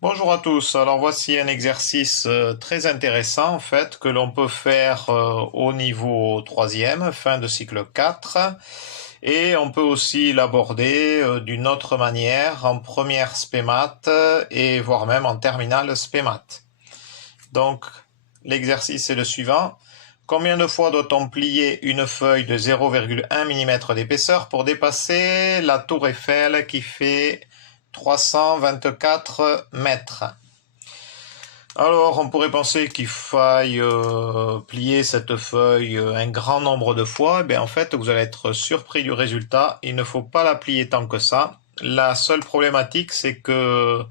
Bonjour à tous. Alors voici un exercice très intéressant en fait que l'on peut faire au niveau troisième, fin de cycle 4. Et on peut aussi l'aborder d'une autre manière en première spémat et voire même en terminale spémat. Donc l'exercice est le suivant. Combien de fois doit-on plier une feuille de 0,1 mm d'épaisseur pour dépasser la tour Eiffel qui fait 324 mètres? Alors, on pourrait penser qu'il faille plier cette feuille un grand nombre de fois. En fait, vous allez être surpris du résultat. Il ne faut pas la plier tant que ça. La seule problématique, c'est que,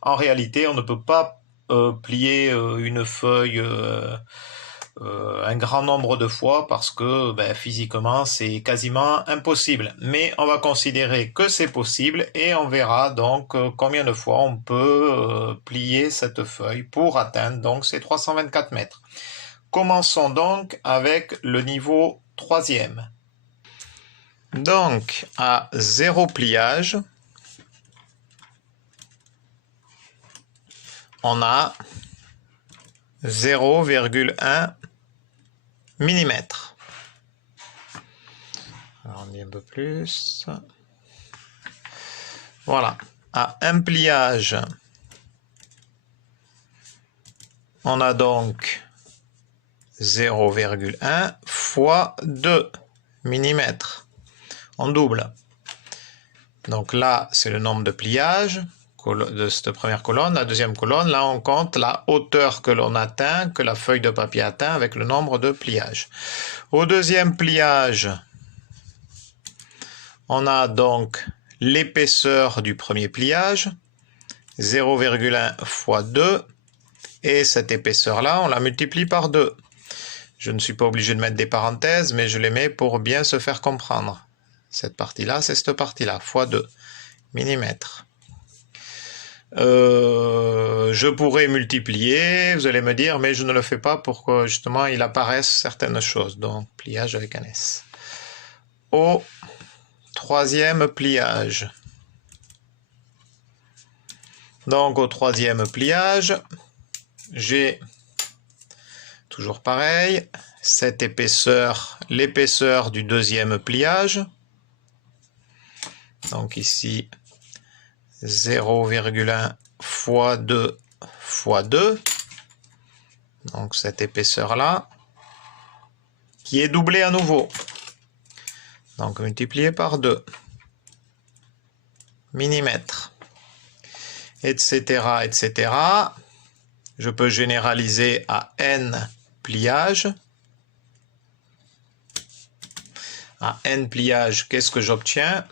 en réalité, on ne peut pas plier une feuille un grand nombre de fois parce que physiquement c'est quasiment impossible. Mais on va considérer que c'est possible et on verra donc combien de fois on peut plier cette feuille pour atteindre donc ces 324 mètres. Commençons donc avec le niveau troisième. Donc à 0 pliage, on a 0,1 mm. Alors on dit un peu plus. Voilà. À un pliage, on a donc 0,1 fois 2 mm en double. Donc là, c'est le nombre de pliages de cette première colonne. La deuxième colonne, là, on compte la hauteur que l'on atteint, que la feuille de papier atteint avec le nombre de pliages. Au deuxième pliage, on a donc l'épaisseur du premier pliage, 0,1 fois 2, et cette épaisseur-là, on la multiplie par 2. Je ne suis pas obligé de mettre des parenthèses, mais je les mets pour bien se faire comprendre. Cette partie-là, c'est cette partie-là, fois 2 mm. Je pourrais multiplier, vous allez me dire, mais je ne le fais pas pour que justement il apparaisse certaines choses. Donc, pliage avec un S. Au troisième pliage. Donc, au troisième pliage, j'ai toujours pareil, cette épaisseur, l'épaisseur du deuxième pliage. Donc ici, 0,1 fois 2 fois 2. Donc cette épaisseur-là, qui est doublée à nouveau. Donc multiplié par 2 mm, etc., etc. Je peux généraliser à n pliages. À n pliages, qu'est-ce que j'obtiens?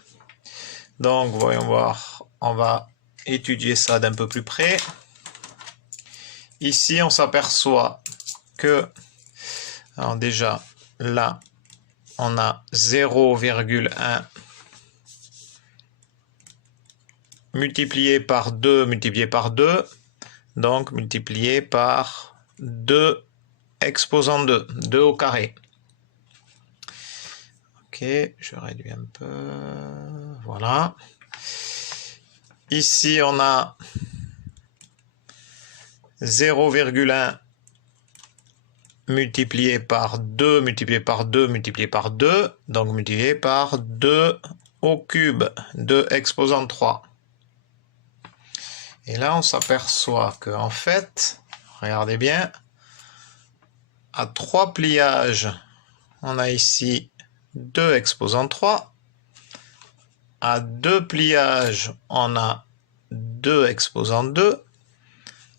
Donc, voyons voir, on va étudier ça d'un peu plus près. Ici, on s'aperçoit que, alors déjà, là, on a 0,1 multiplié par 2, multiplié par 2, donc multiplié par 2 exposant 2, 2 au carré. Ok, je réduis un peu, voilà. Ici, on a 0,1 multiplié par 2, multiplié par 2, multiplié par 2, donc multiplié par 2 au cube, 2 exposant 3. Et là, on s'aperçoit que, en fait, regardez bien, à 3 pliages, on a ici 2 exposant 3. À 2 pliages, on a 2 exposant 2.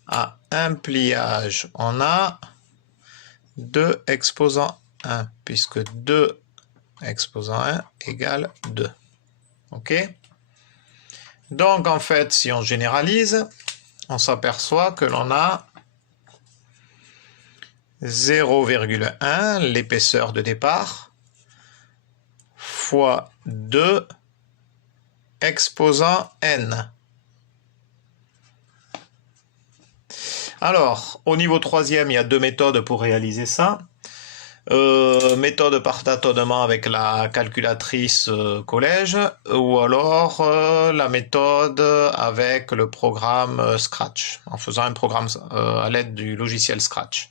À un pliage, on a 2 exposant 1, puisque 2 exposant 1 égale 2. OK? Donc, en fait, si on généralise, on s'aperçoit que l'on a 0,1, l'épaisseur de départ, fois 2 exposant n. Alors, au niveau troisième, il y a deux méthodes pour réaliser ça. Méthode par tâtonnement avec la calculatrice collège, ou alors la méthode avec le programme Scratch, en faisant un programme à l'aide du logiciel Scratch.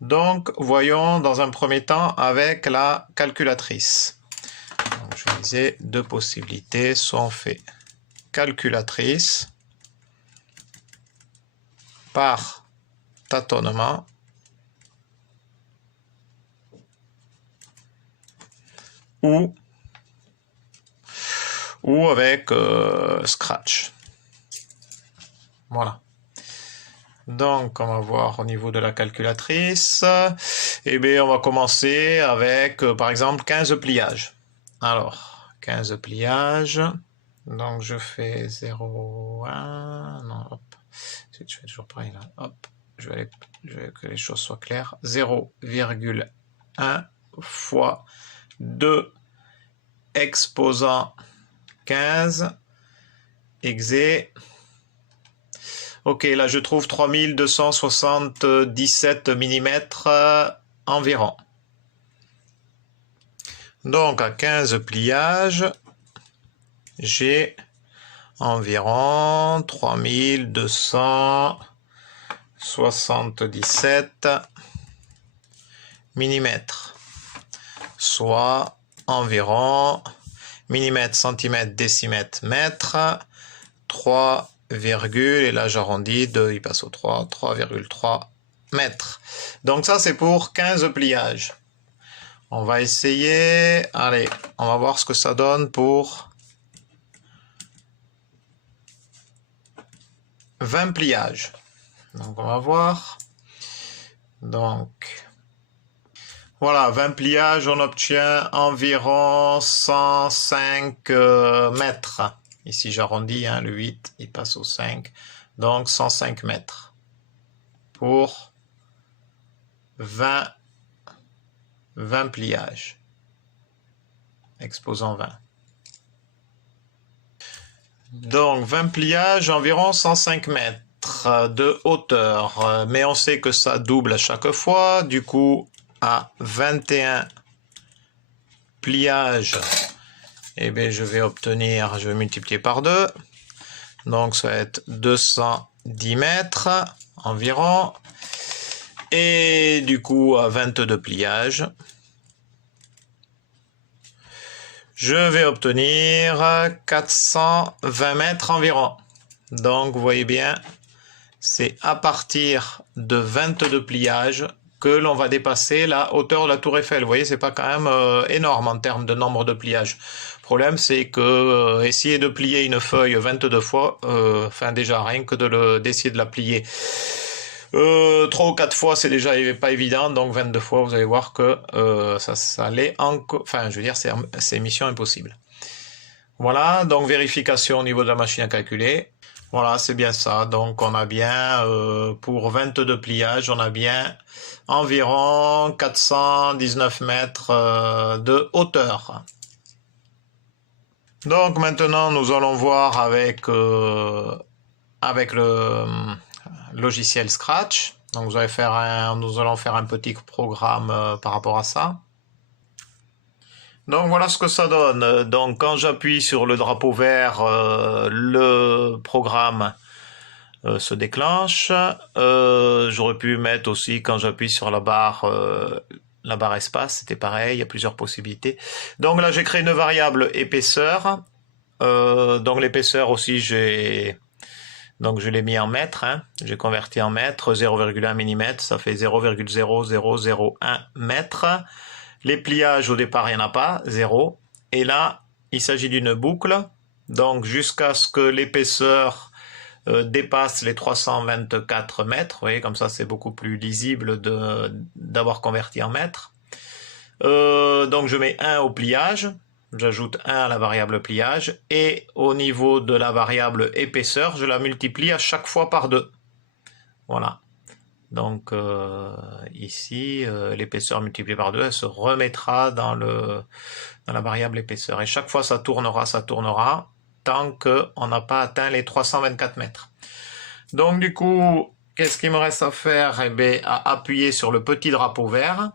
Donc, voyons dans un premier temps avec la calculatrice. Donc, je vous disais deux possibilités, soit on fait calculatrice par tâtonnement, ou avec Scratch. Voilà. Donc, on va voir au niveau de la calculatrice. Eh bien, on va commencer avec, par exemple, 15 pliages. Alors, 15 pliages. Donc, je fais 0, 1, non, hop. Je fais toujours pareil là. Hop, je vais que les choses soient claires. 0,1 fois 2 exposant 15 exé. Ok, là je trouve 3277 mm environ. Donc à 15 pliages, j'ai environ 3277 mm, soit environ millimètres, centimètres, décimètres, mètres, 3, et là j'arrondis, 2, il passe au 3, 3,3 mètres. Donc ça c'est pour 15 pliages. On va essayer, allez, on va voir ce que ça donne pour 20 pliages. Donc on va voir. Donc voilà, 20 pliages, on obtient environ 105 mètres. Ici j'arrondis, hein, le 8, il passe au 5. Donc 105 mètres pour 20 pliages. Exposant 20. Donc 20 pliages, environ 105 mètres de hauteur. Mais on sait que ça double à chaque fois. Du coup, à 21 pliages, eh bien, je vais multiplier par 2. Donc, ça va être 210 mètres environ. Et du coup, à 22 pliages, je vais obtenir 420 mètres environ. Donc, vous voyez bien, c'est à partir de 22 pliages que l'on va dépasser la hauteur de la tour Eiffel. Vous voyez, c'est pas quand même énorme en termes de nombre de pliages. Le problème, c'est que essayer de plier une feuille 22 fois, enfin déjà, rien que d'essayer de la plier 3 ou 4 fois, c'est déjà pas évident. Donc 22 fois, vous allez voir que ça l'est encore. Enfin, je veux dire, c'est mission impossible. Voilà, donc vérification au niveau de la machine à calculer. Voilà, c'est bien ça. Donc on a bien, pour 22 pliages, on a bien environ 419 mètres de hauteur. Donc maintenant, nous allons voir avec le logiciel Scratch. Donc nous allons faire un petit programme par rapport à ça. Donc voilà ce que ça donne. Donc quand j'appuie sur le drapeau vert, le programme se déclenche. J'aurais pu mettre aussi quand j'appuie sur la barre espace, c'était pareil, il y a plusieurs possibilités. Donc là j'ai créé une variable épaisseur. Donc l'épaisseur aussi je l'ai mis en mètres, hein. J'ai converti en mètres, 0,1 mm, ça fait 0,0001 mètres. Les pliages, au départ, il n'y en a pas, 0. Et là, il s'agit d'une boucle. Donc, jusqu'à ce que l'épaisseur dépasse les 324 mètres. Vous voyez, comme ça, c'est beaucoup plus lisible d'avoir converti en mètres. Donc, je mets 1 au pliage. J'ajoute 1 à la variable pliage. Et au niveau de la variable épaisseur, je la multiplie à chaque fois par 2. Voilà. Donc ici, l'épaisseur multipliée par 2, elle se remettra dans la variable épaisseur. Et chaque fois, ça tournera, tant qu'on n'a pas atteint les 324 mètres. Donc du coup, qu'est-ce qu'il me reste à faire? Eh bien, à appuyer sur le petit drapeau vert.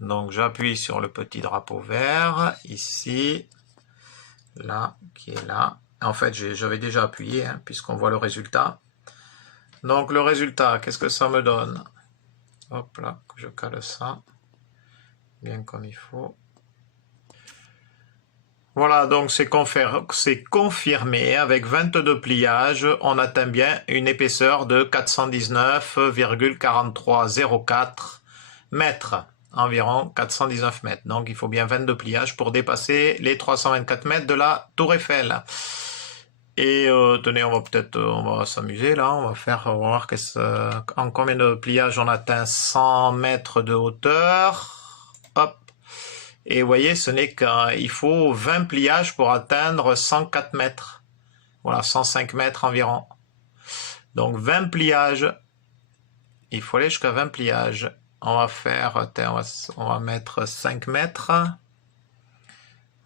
Donc j'appuie sur le petit drapeau vert, ici, là, qui est là. En fait, j'avais déjà appuyé, hein, puisqu'on voit le résultat. Donc le résultat, qu'est-ce que ça me donne? Hop là, que je cale ça, bien comme il faut. Voilà, donc c'est confirmé, avec 22 pliages, on atteint bien une épaisseur de 419,4304 mètres, environ 419 mètres. Donc il faut bien 22 pliages pour dépasser les 324 mètres de la Tour Eiffel. Et tenez, on va s'amuser là, on va voir en combien de pliages on atteint 100 mètres de hauteur. Hop. Et vous voyez, ce n'est qu'il faut 20 pliages pour atteindre 104 mètres. Voilà, 105 mètres environ. Donc 20 pliages. Il faut aller jusqu'à 20 pliages. On va faire, on va mettre 5 mètres.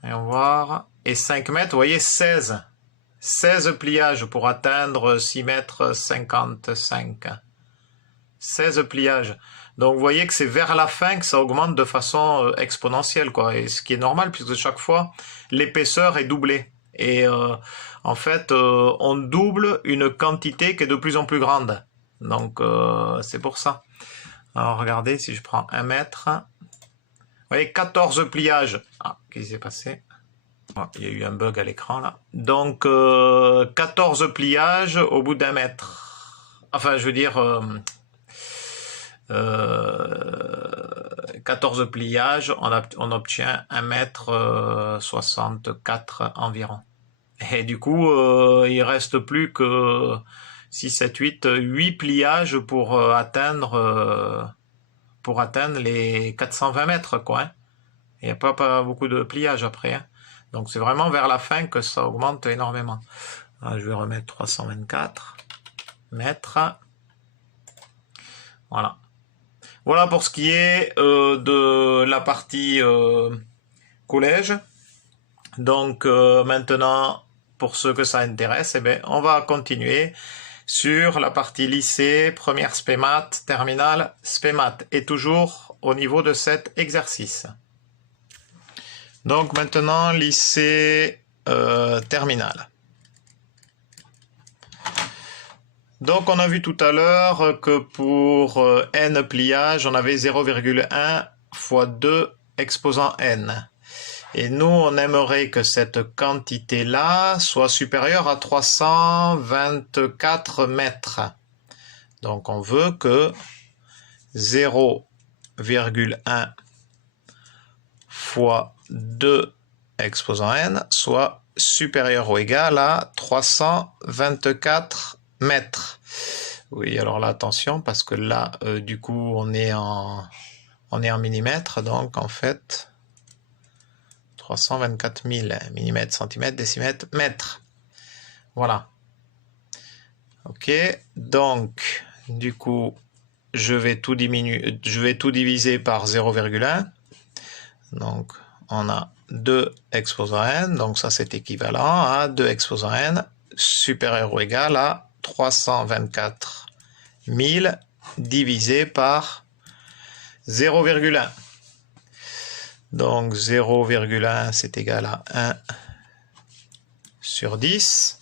Et on va voir. Et 5 mètres, vous voyez, 16. 16 pliages pour atteindre 6 mètres 55. 16 pliages. Donc vous voyez que c'est vers la fin que ça augmente de façon exponentielle, quoi. Et ce qui est normal, puisque chaque fois, l'épaisseur est doublée. Et en fait, on double une quantité qui est de plus en plus grande. Donc c'est pour ça. Alors regardez, si je prends 1 mètre, vous voyez, 14 pliages. Ah, qu'est-ce qui s'est passé? Oh, il y a eu un bug à l'écran là. Donc 14 pliages au bout d'1 mètre. Enfin, je veux dire... 14 pliages, on obtient 1,64 m environ. Et du coup, il reste plus que 6, 7, 8 pliages pour atteindre les 420 mètres, quoi. Hein. Il n'y a pas beaucoup de pliages après. Hein. Donc c'est vraiment vers la fin que ça augmente énormément. Alors, je vais remettre 324 mètres. Voilà. Voilà pour ce qui est de la partie collège. Donc maintenant, pour ceux que ça intéresse, eh bien, on va continuer sur la partie lycée, première spémat, terminale spémat, et toujours au niveau de cet exercice. Donc maintenant, lycée terminale. Donc on a vu tout à l'heure que pour n pliages, on avait 0,1 fois 2 exposant n. Et nous, on aimerait que cette quantité-là soit supérieure à 324 mètres. Donc on veut que 0,1 fois 2 exposant n soit supérieur ou égal à 324 mètres. Oui, alors là, attention, parce que là, du coup, on est en millimètres, donc en fait, 324 000 millimètres, centimètres, décimètres, mètres. Voilà. Ok, donc, du coup, je vais tout diviser par 0,1. Donc, on a 2 exposant n, donc ça c'est équivalent à 2 exposant n supérieur ou égal à 324 000 divisé par 0,1. Donc 0,1 c'est égal à 1 sur 10.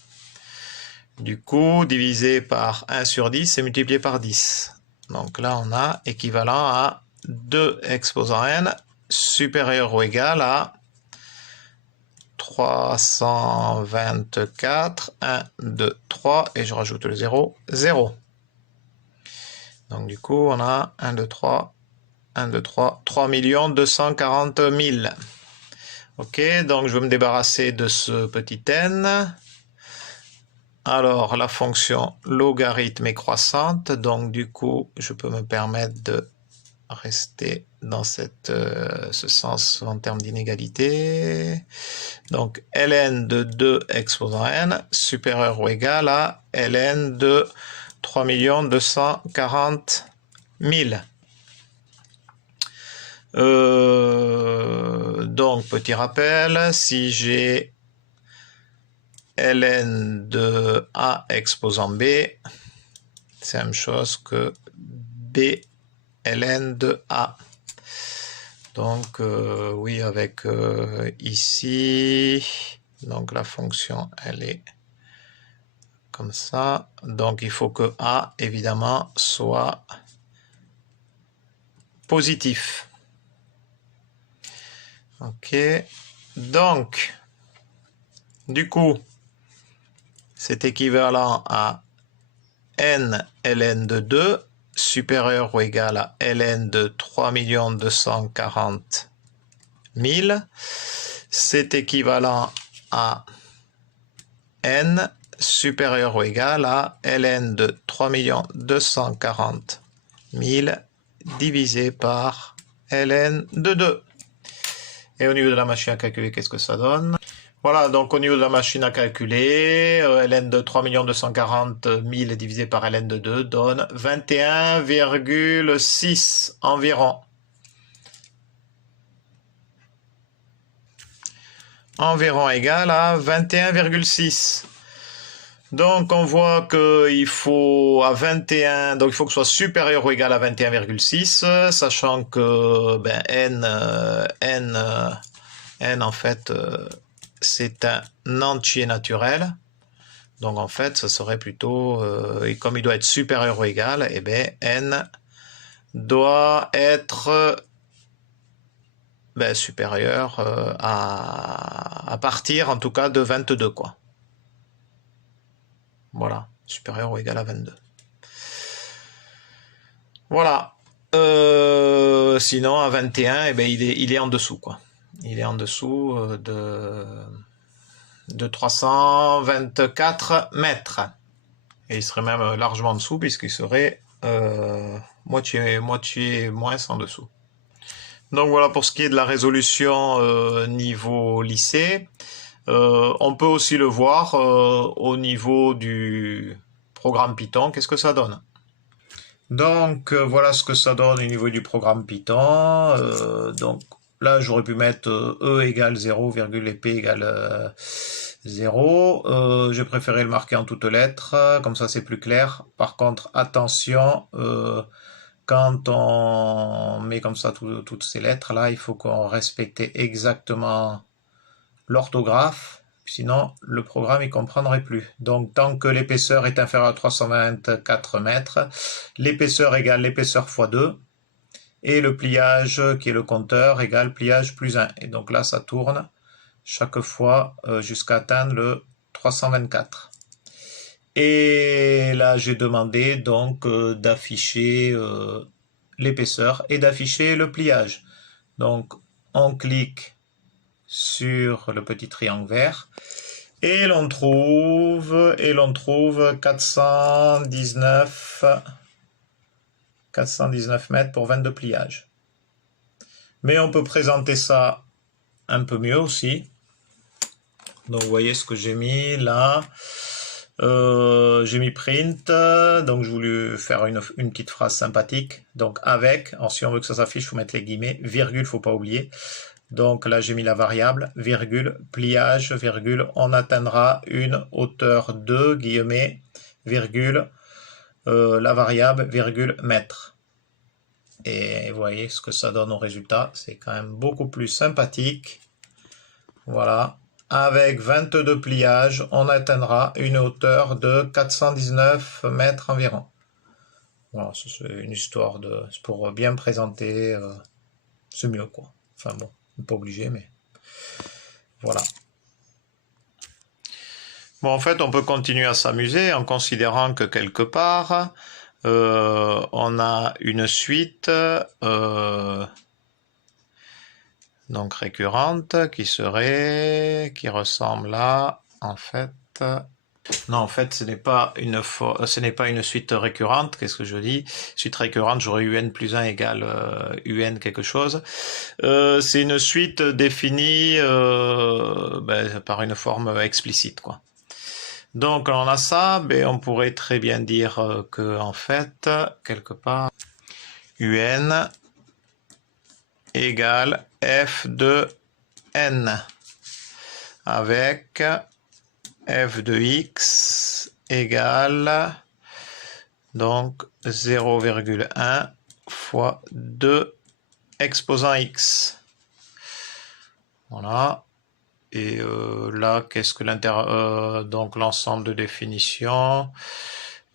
Du coup, divisé par 1 sur 10, c'est multiplié par 10. Donc là, on a équivalent à 2 exposant n supérieur ou égal à 324, 1, 2, 3, et je rajoute le 0, 0. Donc du coup, on a 1, 2, 3, 1, 2, 3, 3 240 000. Ok, donc je vais me débarrasser de ce petit n. Alors, la fonction logarithme est croissante, donc du coup, je peux me permettre de rester dans ce sens en termes d'inégalité. Donc ln de 2 exposant n supérieur ou égal à ln de 3 240 000. Donc petit rappel, si j'ai ln de a exposant b, c'est la même chose que b ln de a. Donc, oui, avec ici, donc la fonction, elle est comme ça. Donc, il faut que A, évidemment, soit positif. Ok. Donc, du coup, c'est équivalent à n ln de 2 supérieur ou égal à ln de 3 240 000. C'est équivalent à n supérieur ou égal à ln de 3 240 000 divisé par ln de 2. Et au niveau de la machine à calculer, qu'est-ce que ça donne? Voilà, donc au niveau de la machine à calculer, ln de 3 240 000 divisé par ln de 2 donne 21,6 environ. Environ égal à 21,6. Donc on voit qu'il faut à 21, donc il faut que ce soit supérieur ou égal à 21,6, sachant que ben, n en fait c'est un entier naturel. Donc en fait ce serait plutôt, et comme il doit être supérieur ou égal, et bien n doit être supérieur à partir en tout cas de 22 quoi. Voilà, supérieur ou égal à 22. Voilà. Sinon, à 21, eh ben, il est en dessous, quoi. Il est en dessous de 324 mètres. Et il serait même largement en dessous, puisqu'il serait moitié moins en dessous. Donc voilà pour ce qui est de la résolution niveau lycée. On peut aussi le voir au niveau du programme Python. Qu'est-ce que ça donne? Donc voilà ce que ça donne au niveau du programme Python. Donc là j'aurais pu mettre E égale 0, et P égale 0. J'ai préféré le marquer en toutes lettres, comme ça c'est plus clair. Par contre attention, quand on met comme ça toutes ces lettres là, il faut qu'on respecte exactement l'orthographe. Sinon, le programme ne comprendrait plus. Donc, tant que l'épaisseur est inférieure à 324 mètres, l'épaisseur égale l'épaisseur fois 2, et le pliage, qui est le compteur, égale pliage plus 1. Et donc là, ça tourne chaque fois jusqu'à atteindre le 324. Et là, j'ai demandé donc d'afficher l'épaisseur et d'afficher le pliage. Donc, on clique sur le petit triangle vert et l'on trouve 419 mètres pour 22 pliages. Mais on peut présenter ça un peu mieux aussi. Donc vous voyez ce que j'ai mis là. J'ai mis print, donc je voulais faire une petite phrase sympathique. Donc avec, alors si on veut que ça s'affiche, il faut mettre les guillemets, virgule, faut pas oublier. Donc là j'ai mis la variable, virgule, pliage, virgule, on atteindra une hauteur de, guillemets, virgule, la variable, virgule, mètre. Et vous voyez ce que ça donne au résultat, c'est quand même beaucoup plus sympathique. Voilà, avec 22 pliages, on atteindra une hauteur de 419 mètres environ. Voilà, c'est une histoire pour bien présenter, c'est mieux quoi. Enfin bon, pas obligé, mais voilà. Bon, en fait, on peut continuer à s'amuser en considérant que quelque part, on a une suite donc récurrente qui ressemble à, en fait, non, en fait, ce n'est pas une suite récurrente. Qu'est-ce que je dis? Suite récurrente, j'aurais un plus 1 égale un quelque chose. C'est une suite définie par une forme explicite, quoi. Donc, on a ça, on pourrait très bien dire que, en fait, quelque part, un égale f de n avec f de x égale donc 0,1 fois 2 exposant x. Voilà. Et là, qu'est-ce que donc l'ensemble de définition,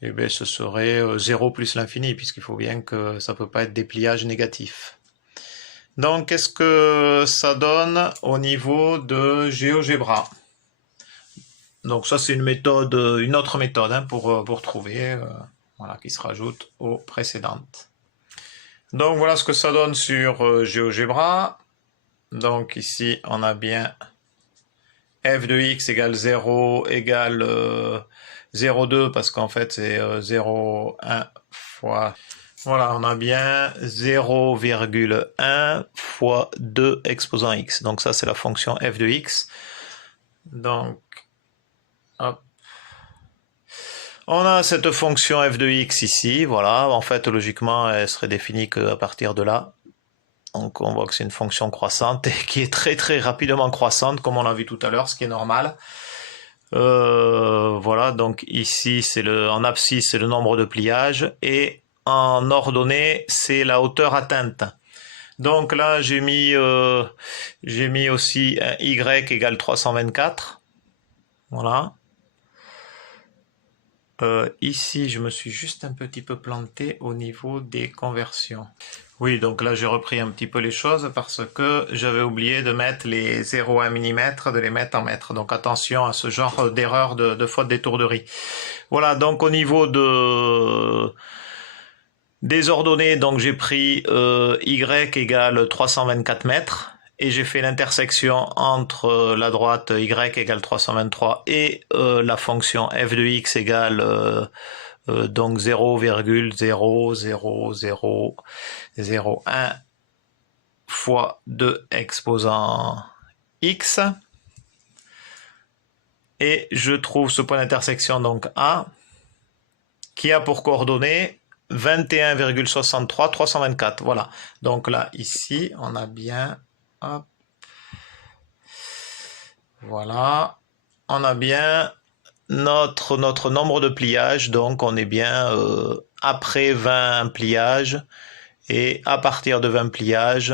eh bien, ce serait 0 plus l'infini, puisqu'il faut bien que ça ne peut pas être des pliages négatifs. Donc, qu'est-ce que ça donne au niveau de GeoGebra? Donc ça, c'est une autre méthode hein, pour trouver, voilà, qui se rajoute aux précédentes. Donc voilà ce que ça donne sur GeoGebra. Donc ici, on a bien f de x égale 0 égale 0,2 parce qu'en fait c'est 0,1 fois... Voilà, on a bien 0,1 fois 2 exposant x. Donc ça c'est la fonction f de x. Donc, hop. On a cette fonction f de x ici, voilà. En fait, logiquement, elle serait définie qu'à partir de là. Donc on voit que c'est une fonction croissante et qui est très très rapidement croissante, comme on l'a vu tout à l'heure, ce qui est normal. Voilà, donc ici c'est en abscisse c'est le nombre de pliages et en ordonnée c'est la hauteur atteinte. Donc là j'ai mis aussi un y égale 324. Voilà. Ici je me suis juste un petit peu planté au niveau des conversions. Oui, donc là j'ai repris un petit peu les choses parce que j'avais oublié de mettre les 0,1 mm, de les mettre en mètres. Donc attention à ce genre d'erreur de faute d'étourderie. Voilà, donc au niveau des ordonnées, donc j'ai pris y égale 324 mètres et j'ai fait l'intersection entre la droite y égale 323 et la fonction f de x égale donc 0,00001 fois 2 exposant x. Et je trouve ce point d'intersection donc A qui a pour coordonnées 21,63 324. Voilà. Donc là ici on a bien, hop, voilà, on a bien notre nombre de pliages, donc on est bien après 20 pliages, et à partir de 20 pliages,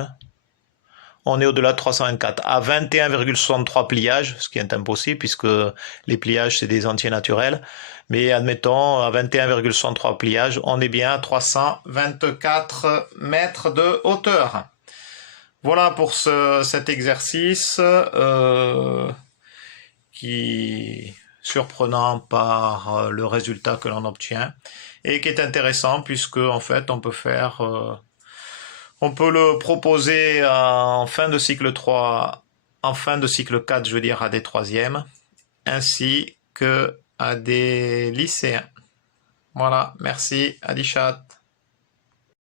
on est au-delà de 324. À 21,63 pliages, ce qui est impossible, puisque les pliages, c'est des entiers naturels, mais admettons, à 21,63 pliages, on est bien à 324 mètres de hauteur. Voilà pour cet exercice qui surprenant par le résultat que l'on obtient et qui est intéressant puisque en fait on peut faire on peut le proposer en fin de cycle 3, en fin de cycle 4 je veux dire à des troisièmes ainsi que à des lycéens. Voilà, merci, Adichat.